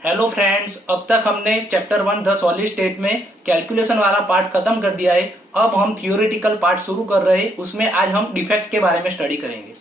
Hello friends, अब तक हमने चैप्टर 1 द सॉलिड स्टेट में कैलकुलेशन वाला पार्ट खत्म कर दिया है। अब हम थियोरेटिकल पार्ट शुरू कर रहे हैं। उसमें आज हम डिफेक्ट के बारे में स्टडी करेंगे।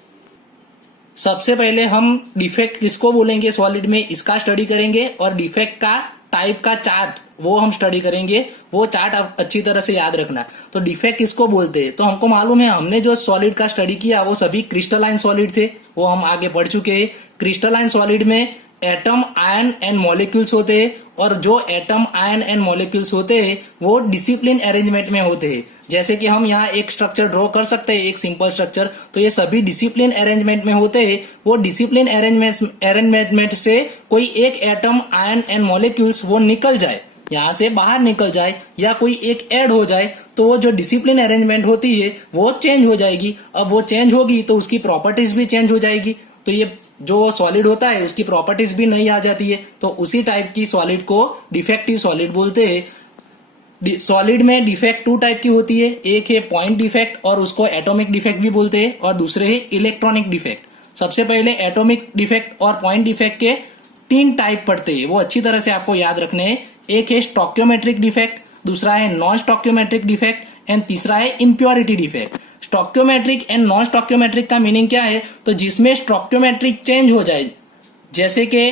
सबसे पहले हम डिफेक्ट किसको बोलेंगे सॉलिड में, इसका स्टडी करेंगे और डिफेक्ट का टाइप का चार्ट वो हम स्टडी करेंगे। वो चार्ट आप अच्छी तरह से याद रखना। तो डिफेक्ट किसको बोलते हैं, तो हमको मालूम है, हमने जो सॉलिड का स्टडी किया वो सभी क्रिस्टलाइन सॉलिड थे, वो हम आगे पढ़ चुके हैं। क्रिस्टलाइन सॉलिड में एटम, आयन एंड मॉलिक्यूल्स होते हैं और जो एटम, आयन एंड मॉलिक्यूल्स होते हैं वो डिसिप्लिन अरेंजमेंट में होते हैं। जैसे कि हम यहाँ एक स्ट्रक्चर ड्रॉ कर सकते हैं, एक सिंपल स्ट्रक्चर, तो ये सभी डिसिप्लिन अरेंजमेंट में होते हैं। वो डिसिप्लिन अरेंजमेंट से कोई एक एटम, आयन एंड मॉलिक्यूल्स वो निकल जाए, यहाँ से बाहर निकल जाए या कोई एक ऐड हो जाए, तो वो जो डिसिप्लिन अरेंजमेंट होती है वो चेंज हो जाएगी। अब वो चेंज होगी तो उसकी प्रॉपर्टीज भी चेंज हो जाएगी। तो ये जो सॉलिड होता है उसकी प्रॉपर्टीज भी नहीं आ जाती है। तो उसी टाइप की सॉलिड को डिफेक्टिव सॉलिड बोलते हैं। सॉलिड में डिफेक्ट टू टाइप की होती है, एक है पॉइंट डिफेक्ट और उसको एटॉमिक डिफेक्ट भी बोलते हैं, और दूसरे है इलेक्ट्रॉनिक डिफेक्ट। सबसे पहले एटॉमिक डिफेक्ट और पॉइंट डिफेक्ट के 3 टाइप पड़ते हैं, वो अच्छी तरह से आपको याद रखने हैं। एक है स्टोक्योमेट्रिक डिफेक्ट, दूसरा है नॉन स्टोक्योमेट्रिक डिफेक्ट एंड तीसरा है impurity defect. Stoichiometric and non stoichiometric का मीनिंग क्या है, तो जिसमें स्टोक्योमेट्रिक चेंज हो जाए, जैसे कि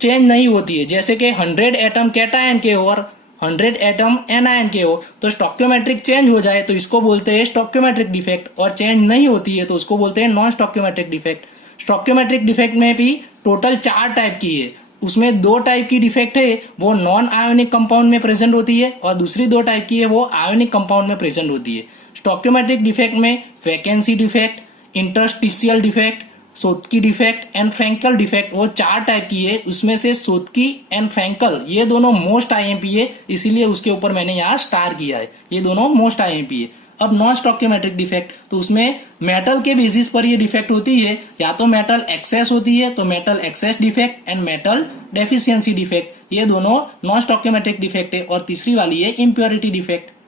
चेंज नहीं होती है, जैसे कि 100 एटम कैटायन के हो और 100 एटम एनायन के हो, तो स्टोक्योमेट्रिक चेंज हो जाए तो इसको बोलते हैं स्टोक्योमेट्रिक डिफेक्ट, और चेंज नहीं होती है तो उसको बोलते हैं non stoichiometric defect. Stoichiometric defect में भी टोटल 4 टाइप की है। उसमें 2 टाइप की डिफेक्ट है, वो नॉन आयोनिक कंपाउंड में प्रेजेंट होती है, और दूसरी 2 टाइप की है वो आयोनिक कंपाउंड में प्रेजेंट होती है। स्टोक्योमेट्रिक डिफेक्ट में vacancy defect, interstitial defect, Schottky defect and Frenkel defect, वो 4 टाइप की है। उसमें से सोत्की एंड फ्रैंकल ये दोनों मोस्ट आईएमपी है, इसीलिए उसके ऊपर मैंने यहाँ स्टार किया है। ये दोनों मोस्ट आईएमपी है। अब नॉन स्टोक्योमेट्रिक डिफेक्ट, तो उसमें मेटल के बेसिस पर ये डिफेक्ट होती है, या तो मेटल एक्सेस होती है तो metal access defect and metal deficiency defect, ये दोनों नॉन स्टोक्योमेट्रिक डिफेक्ट है। और तीसरी वाली है इम्प्योरिटी डिफेक्ट।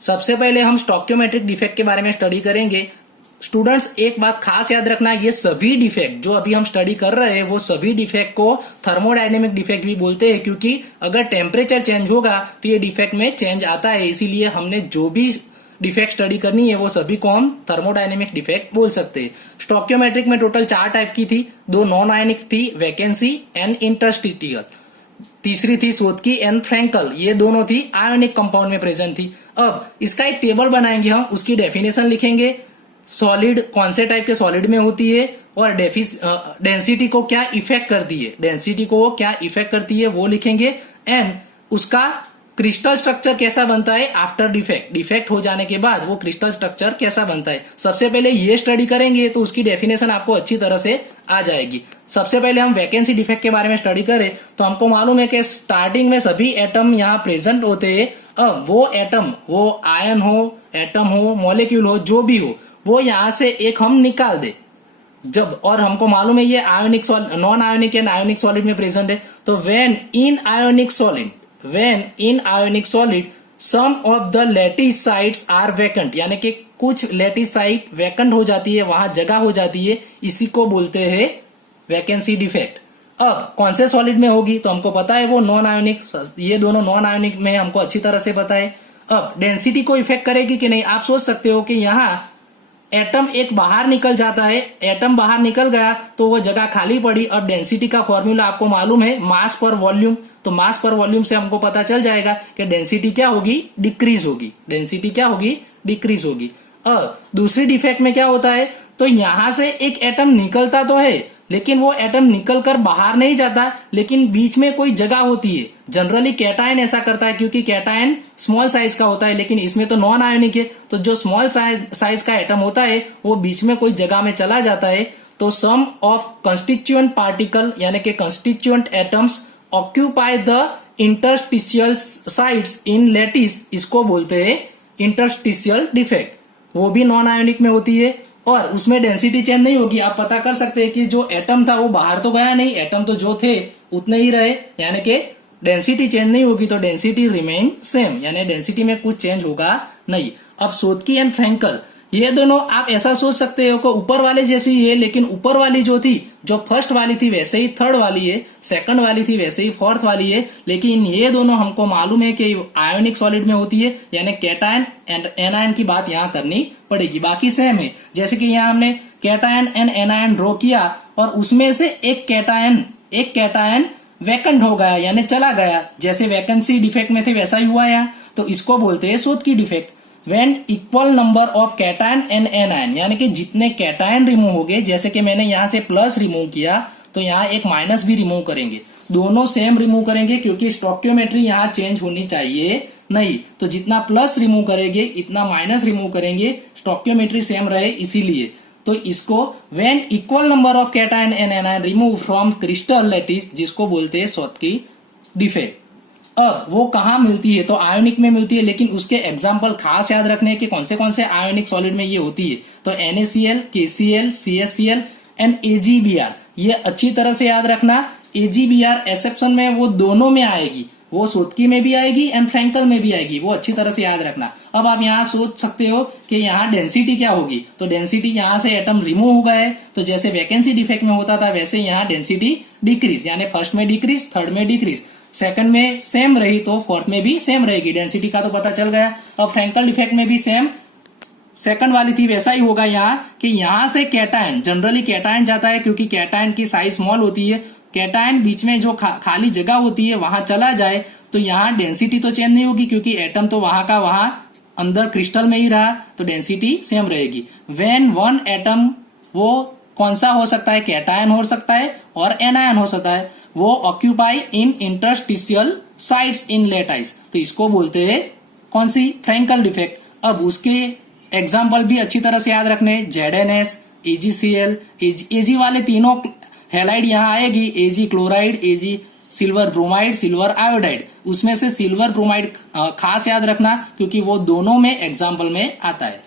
सबसे पहले हम स्टोक्योमेट्रिक डिफेक्ट के बारे में स्टडी करेंगे। स्टूडेंट्स, एक बात खास याद रखना, ये सभी डिफेक्ट जो अभी हम स्टडी कर रहे हैं वो सभी डिफेक्ट को थर्मोडायनेमिक डिफेक्ट भी बोलते हैं, क्योंकि अगर टेम्परेचर चेंज होगा तो ये डिफेक्ट में चेंज आता है। इसीलिए हमने जो भी डिफेक्ट स्टडी करनी है वो सभी को हम थर्मोडायनेमिक डिफेक्ट बोल सकते हैं। स्टोक्योमेट्रिक में टोटल 4 टाइप की थी, 2 नॉन आयनिक थी, वैकेंसी एंड इंटरस्टिशियल, तीसरी थी सोत्की एंड फ्रैंकल, ये दोनों थी आयोनिक कंपाउंड में प्रेजेंट थी। अब इसका एक टेबल बनाएंगे हम, उसकी डेफिनेशन लिखेंगे, सॉलिड कौन से टाइप के सॉलिड में होती है और डेंसिटी को क्या इफेक्ट करती है, डेंसिटी को क्या इफेक्ट करती है वो लिखेंगे, एंड उसका क्रिस्टल स्ट्रक्चर कैसा बनता है आफ्टर डिफेक्ट, डिफेक्ट हो जाने के बाद वो क्रिस्टल स्ट्रक्चर कैसा बनता है। सबसे पहले ये स्टडी करेंगे तो उसकी डेफिनेशन आपको अच्छी तरह से आ जाएगी। सबसे पहले हम वैकेंसी डिफेक्ट के बारे में स्टडी करें तो हमको मालूम है कि स्टार्टिंग में सभी एटम यहाँ प्रेजेंट होते हैं। अब वो एटम, वो आयन हो, एटम हो, मॉलिक्यूल हो, जो भी हो, वो यहाँ से एक हम निकाल दे जब, और हमको मालूम है ये ionic non ionic and ionic solid में प्रेजेंट है। तो when in ionic solid some of the lattice sites are vacant, यानी कि कुछ लैटिस साइट वैकेंट हो जाती है, वहां जगह हो जाती है, इसी को बोलते हैं वैकेंसी डिफेक्ट। अब कौन से सॉलिड में होगी, तो हमको पता है वो नॉन आयोनिक, ये दोनों नॉन आयोनिक में हमको अच्छी तरह से पता है। अब डेंसिटी को इफेक्ट करेगी कि नहीं, आप सोच सकते हो कि यहाँ एटम एक बाहर निकल जाता है, एटम बाहर निकल गया तो वो जगह खाली पड़ी। अब डेंसिटी का फॉर्मूला आपको मालूम है, मास पर वॉल्यूम, तो मास पर वॉल्यूम से हमको पता चल जाएगा कि डेंसिटी क्या होगी, डिक्रीज होगी, डेंसिटी क्या होगी, डिक्रीज होगी। अब दूसरी डिफेक्ट में क्या होता है, तो यहां से एक एटम निकलता तो है लेकिन वो एटम निकलकर बाहर नहीं जाता, लेकिन बीच में कोई जगह होती है। जनरली कैटायन ऐसा करता है क्योंकि कैटायन स्मॉल साइज का होता है, लेकिन इसमें तो नॉन आयोनिक है, तो जो स्मॉल साइज का एटम होता है वो बीच में कोई जगह में चला जाता है। तो सम ऑफ कंस्टिट्यूएंट पार्टिकल यानी कि constituent atoms occupy the interstitial sites in lattice, इसको बोलते हैं इंटरस्टिशियल डिफेक्ट। वो भी नॉन आयोनिक में होती है और उसमें डेंसिटी चेंज नहीं होगी। आप पता कर सकते हैं कि जो एटम था वो बाहर तो गया नहीं, एटम तो जो थे उतने ही रहे, यानी कि डेंसिटी चेंज नहीं होगी, तो डेंसिटी रिमेन सेम, यानी डेंसिटी में कुछ चेंज होगा नहीं। अब सोत्की एंड फ्रैंकल, ये दोनों आप ऐसा सोच सकते हो कि ऊपर वाले जैसी ही है, लेकिन ऊपर वाली जो थी, जो फर्स्ट वाली थी वैसे ही थर्ड वाली है, सेकंड वाली थी वैसे ही फोर्थ वाली है, लेकिन ये दोनों हमको मालूम है कि आयोनिक सॉलिड में होती है, यानी कैटायन एंड एनायन की बात यहाँ करनी पड़ेगी। बाकी सेम है, जैसे कि यहाँ हमने कैटायन एंड एनायन ड्रॉ किया और उसमें से एक कैटायन वैकेंट हो गया, यानी चला गया, जैसे वैकेंसी डिफेक्ट में थे वैसा ही हुआ यहाँ, तो इसको बोलते हैं Schottky defect. When equal number of cation and anion, यानी कि जितने कैटायन रिमूव हो गए, जैसे कि मैंने यहाँ से प्लस रिमूव किया तो यहाँ एक माइनस भी रिमूव करेंगे, दोनों सेम रिमूव करेंगे क्योंकि स्टोइकियोमेट्री यहाँ चेंज होनी चाहिए नहीं, तो जितना प्लस रिमूव करेंगे इतना माइनस रिमूव करेंगे, स्टोइकियोमेट्री सेम रहे इसीलिए। तो इसको when equal number of cation and anion remove from crystal lattice, जिसको बोलते हैं शोधकी डिफेक्ट। अब वो कहाँ मिलती है, तो आयोनिक में मिलती है, लेकिन उसके एग्जाम्पल खास याद रखने के कौन से आयोनिक सॉलिड में ये होती है, तो NaCl, KCl, CaCl and AgBr, ये अच्छी तरह से याद रखना। AgBr एक्सेप्शन में वो दोनों में आएगी, वो शोधकी में भी आएगी एंड फ्रैंकल में भी आएगी, वो अच्छी तरह से याद रखना। अब आप यहाँ सोच सकते हो कि यहाँ डेंसिटी क्या होगी, तो डेंसिटी यहाँ से एटम रिमूव हो गए, तो जैसे वैकेंसी डिफेक्ट में होता था वैसे यहाँ डेंसिटी डिक्रीज, यानी फर्स्ट में डिक्रीज, थर्ड में डिक्रीज, सेकंड में सेम रही तो फोर्थ में भी सेम रहेगी, डेंसिटी का तो पता चल गया। अब फ्रैंकल डिफेक्ट में भी सेम सेकंड वाली थी वैसा ही होगा यहाँ कि यहाँ से कैटायन, जनरली कैटायन जाता है क्योंकि कैटायन की साइज स्मॉल होती है, कैटायन बीच में जो खाली जगह होती है वहां चला जाए तो यहाँ डेंसिटी तो चेंज नहीं होगी क्योंकि एटम तो वहां का वहां अंदर क्रिस्टल में ही रहा, तो डेंसिटी सेम रहेगी। व्हेन वन एटम, वो कौन सा हो सकता है, कैटायन हो सकता है और एनायन हो सकता है, वो occupy in interstitial sites in lattice, तो इसको बोलते हैं कौन सी, फ्रैंकल डिफेक्ट। अब उसके एग्जाम्पल भी अच्छी तरह से याद रखने, ZnS, AgCl, Ag वाले तीनों हैलाइड यहाँ आएगी, Ag chloride, Ag silver bromide, silver iodide, उसमें से सिल्वर ब्रोमाइड खास याद रखना क्योंकि वो दोनों में एग्जाम्पल में आता है।